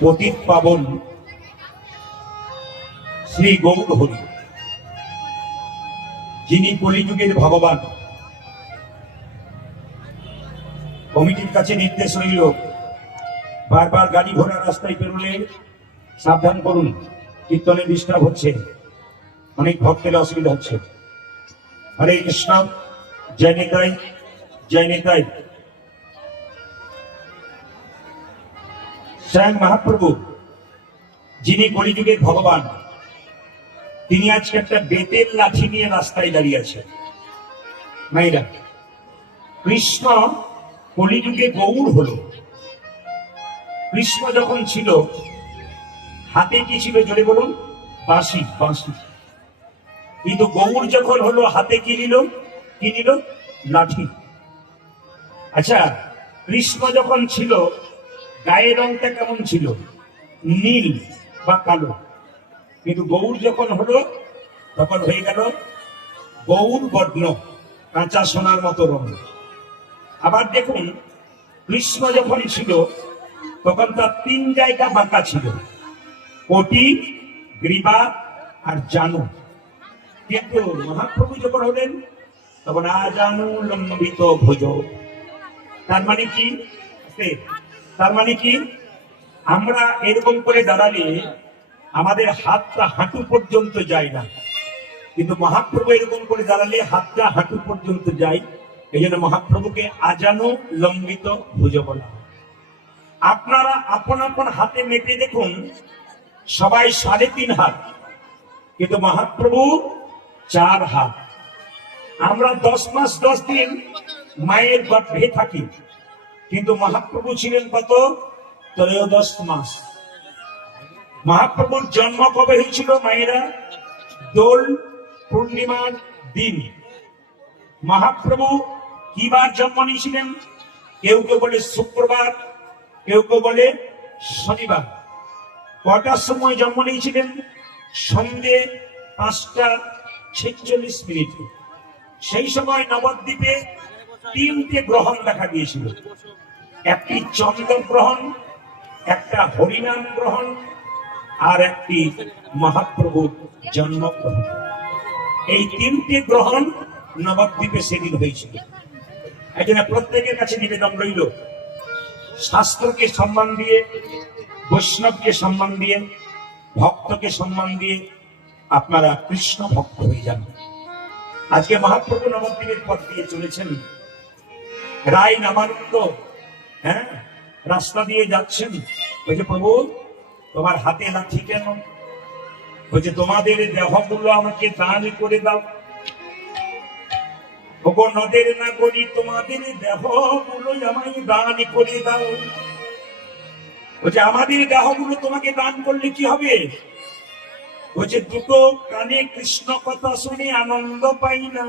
পতিত পাবন শ্রী গৌর হরি যিনি কলিযুগের ভগবান। কমিটির কাছে নির্দেশ রইল, বারবার গাড়ি ঘোড়া রাস্তায় পেরোলে সাবধান করুন, কীর্তনে ডিস্টার্ব হচ্ছে, অনেক ভক্তের অসুবিধা হচ্ছে। হরে কৃষ্ণ, জয় নেতাই জয় নেতাই স্বয়ং মহাপ্রভু, যিনি কলিযুগের ভগবান, তিনি আজকে একটা বেতের লাঠি নিয়ে রাস্তায় দাঁড়িয়ে আছেন। মাইরা কৃষ্ণ কলিযুগে গৌর হলো। কৃষ্ণ যখন ছিল, হাতে কি ছিল জোরে বলুন? বাঁশি বাঁশি। কিন্তু গৌর যখন হলো, হাতে কি নিল? কি নিল? লাঠি। আচ্ছা কৃষ্ণ যখন ছিল গায়ের রংটা কেমন ছিল? নীল বা কালো। কিন্তু গৌর যখন হলো, তখন হয়ে গেল গৌর বর্ণ, কাঁচা সোনার মতো রং। আবার দেখুন, কৃষ্ণ যখন ছিল, তখন তার তিন জায়গা বাঁকা ছিল। কোটি গ্রীবা আর জানু। কিন্তু মহাপ্রভু যখন হলেন, তখন আজানু লম্বিত ভোজ। তার মানে কি? তার মানে কি? আমরা এরকম করে দাঁড়ালে আমাদের হাতটা হাঁটু পর্যন্ত যায় না। কিন্তু মহাপ্রভু এরকম করে দাঁড়ালে হাতটা হাঁটু পর্যন্ত যায়। এই জন্য মহাপ্রভুকে আজানো লম্বিত ভুজ বলা। আপনারা আপন আপন হাতে মেপে দেখুন, সবাই সাড়ে তিন হাত। কিন্তু মহাপ্রভু চার হাত। আমরা দশ মাস দশ দিন মায়ের গর্ভে থাকি। কিন্তু মহাপ্রভু ছিলেন কত? ত্রয়োদশ মাস। মহাপ্রভুর জন্ম কবে হয়েছিল মায়েরা? দোল পূর্ণিমার দিন। মহাপ্রভু কিবার জন্ম নিয়েছিলেন? কেউ কেউ বলে শুক্রবার, কেউ কেউ বলে শনিবার। কটার সময় জন্ম নিয়েছিলেন? সন্ধে পাঁচটা ছেচল্লিশ মিনিটে। সেই সময় নবদ্বীপে তিনটে গ্রহণ দেখা গিয়েছিল একটি চন্দ্র গ্রহণ, একটা হরিনাম গ্রহণ, আর একটি মহাপ্রভুর জন্মগ্রহণ এই তিনটি গ্রহণ নবদ্বীপে সেদিন হয়েছিল। এখানে প্রত্যেকের কাছে নিবেদন রইল, শাস্ত্রকে সম্মান দিয়ে, বৈষ্ণবকে সম্মান দিয়ে, ভক্তকে সম্মান দিয়ে আপনারা কৃষ্ণ ভক্ত হয়ে যান। আজকে মহাপ্রভু নবদ্বীপের পথ দিয়ে চলেছেন। রায় নামানন্দ হ্যাঁ? রাস্তা দিয়ে যাচ্ছেন। বলছে প্রভু, তোমার হাতে লাঠি কেন? বলছে তোমাদের দেহগুলো আমাকে দান করে দাও। ওগো নদের না করি তোমাদের দেহগুলো আমায় দান করে দাও। বলছে আমাদের দেহগুলো তোমাকে দান করলে কি হবে? বলছে দুটো কানে কৃষ্ণ কথা শুনে আনন্দ পাই না।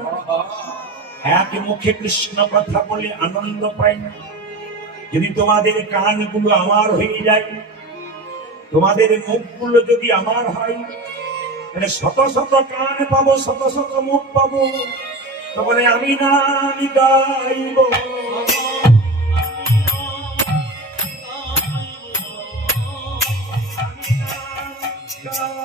এক মুখে কৃষ্ণ কথা বলে আনন্দ পাই না। যদি তোমাদের কানগুলো আমার হয়ে যায়, তোমাদের মুখগুলো যদি আমার হয়, তাহলে শত শত কান পাবো, শত শত মুখ পাবো। তখন আমি না গাইব। আমি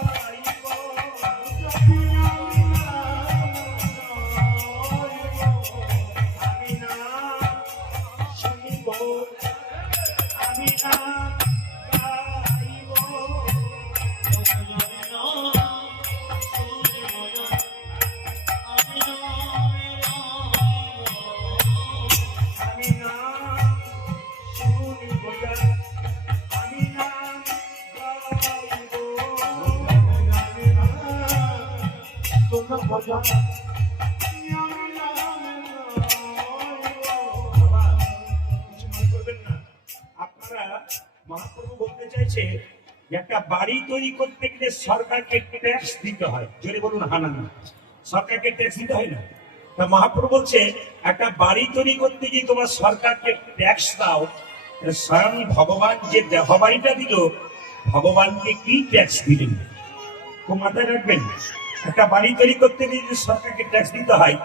একটা বাড়ি তৈরি করতে গেলে সরকারকে ট্যাক্স দিতে হয় জোরে বলুন হানা না সরকারকে ট্যাক্স দিতে হয় না তা মহাপ্রভু বলছে একটা বাড়ি তৈরি করতে গিয়ে তোমার সরকারকে ট্যাক্স দাও স্বয়ং ভগবান যে দেহ বাড়িটা দিল ভগবানকে কি ট্যাক্স দিলেন খুব মাথায় রাখবেন? একটা বাড়ি তৈরি করতে গিয়ে যদি সরকারকে ট্যাক্স দিতে হয়,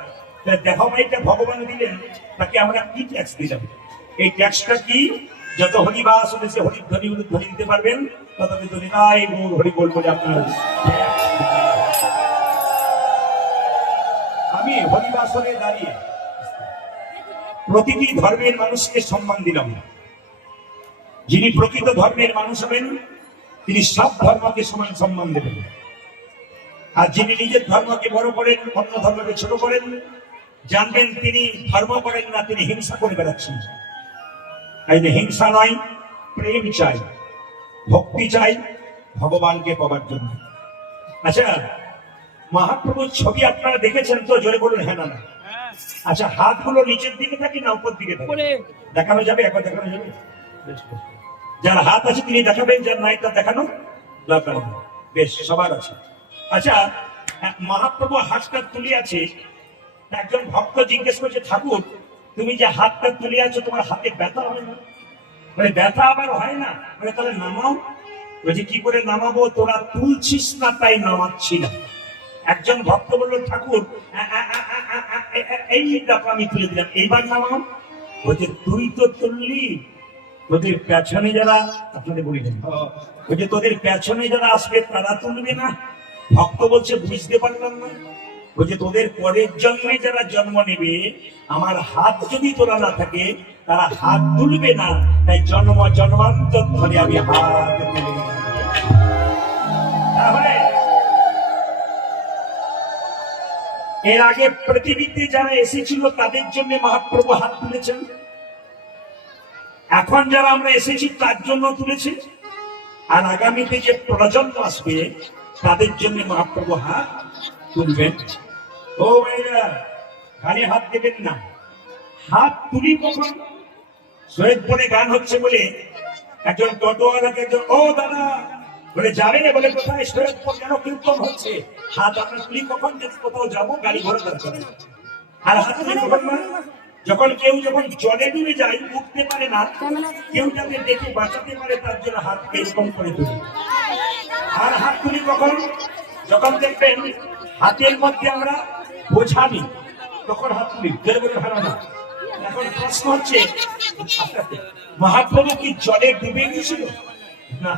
তাহলে দেহ বাড়িটা ভগবান দিলেন, তাকে আমরা কি ট্যাক্স দিলাম এই ট্যাক্সটা কি? যত হরিবাস হয়েছে হরি ধ্বনি ধ্বনি দিতে পারবেন তত কিন্তু নিতাই হরি আপনার আমি হরিবাসনে দাঁড়িয়ে প্রতিটি ধর্মের মানুষকে সম্মান দিলাম। যিনি প্রকৃত ধর্মের মানুষ হবেন, তিনি সব ধর্মকে সমান সম্মান দেবেন। আর যিনি নিজের ধর্মকে বড় করেন অন্য ধর্মকে ছোট করেন জানবেন তিনি ধর্ম করেন না তিনি হিংসা করে বেড়াচ্ছেন। যে হিংসা নয় প্রেম চাই ভক্তি চাই ভগবানকে পাওয়ার জন্য। আচ্ছা মহাপ্রভুর ছবি আপনারা দেখেছেন তো? জোরে বলুন হ্যাঁ না না। আচ্ছা হাতগুলো নিচের দিকে থাকে না উপর দিকে থাকে? দেখানো যাবে? একবার দেখানো যাবে। যার হাত আছে তিনি দেখাবেন যার নাই তা দেখানো দরকার বেশ সবার আছে। আচ্ছা মহাপ্রভু হাতটা তুলে আছে একজন ভক্ত জিজ্ঞেস করছে, ঠাকুর, তুমি যে হাতটা তুলে আছো তোমার হাতে ব্যথা হয় না? বলে, ব্যথা আবার হয় না? বলে, তাহলে নামাও। বলছে কি করে নামাবো? তোরা তুলছিস না, তাই নামাচ্ছি না। একজন ভক্ত বলল, ঠাকুর এই দেখো, আমি তুলে দিলাম। এইবার নামাও। বলছে, তুই তো তুললি। তোদের পেছনে যারা আপনাদের বলিলেন বলছে, তোদের পেছনে যারা আসবে, তারা তুলবে না? ভক্ত বলছে, বুঝতে পারলাম না। বলছে, তোদের পরের জন্মে যারা জন্ম নেবে, আমার হাত যদি তোলা না থাকে, তারা হাত তুলবে না। তাই জন্ম, জন্মান্তর ধরে আমি হাত এর আগে পৃথিবীতে যারা এসেছিল, তাদের জন্য মহাপ্রভু হাত তুলেছেন। এখন যারা আমরা এসেছি, তার জন্য তুলেছে। আর আগামীতে যে প্রজন্ম আসবে তাদের জন্য মহাপ্রভু হাত তুলবেন। ও ভাইরা খালি হাত দেবেন না। হাত তুলি কখন? শহীদপুরে গান হচ্ছে বলে একজন টোটোওয়ালাকে একজন ও দাদা বলে যাবে না? বলে কোথায় শহীদপুর কেন কীর্তন হচ্ছে? হাত আমরা তুলি কখন? যদি কোথাও যাব গাড়ি ঘোড়া দরকার। আর হাত তুলি কখন না যখন কেউ যখন জলে ডুবে যায় উঠতে পারে না কেউ যাতে দেখে বাঁচাতে পারে তার জন্য হাত এরকম করে তুলি। আর হাত তুলি কখন? যখন দেখবেন হাতের মধ্যে আমরা বোঝা তখন হাত তুলি জোরে বলে ভালো না। এখন প্রশ্ন হচ্ছে মহাপ্রভু কি জলে ডুবে গিয়েছিল না।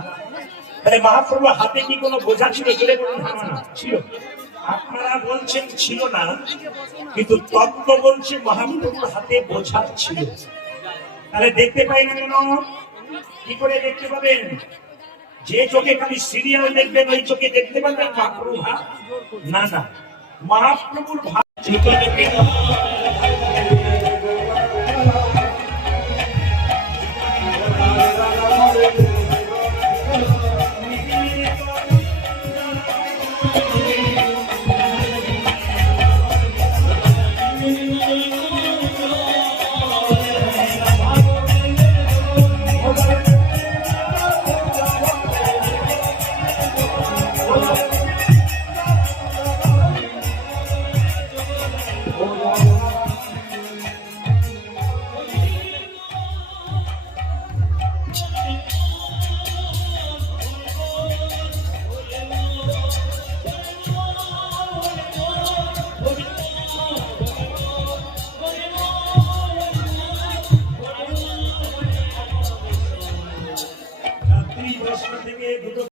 তাহলে মহাপ্রভু হাতে কি কোনো বোঝা ছিল? জোরে বলুন হ্যাঁ না, না ছিল। আপনারা বলছেন ছিল না কিন্তু তত্ত্ব বলছে মহাপ্রভুর হাতে বোঝা ছিল। তাহলে দেখতে পাই না কেন? কি করে দেখতে পাবেন? যে চোখে খালি সিরিয়াল দেখবেন ওই চোখে দেখতে পারবেন মহাপ্রভু না না। মহাপ্রভুর ভাব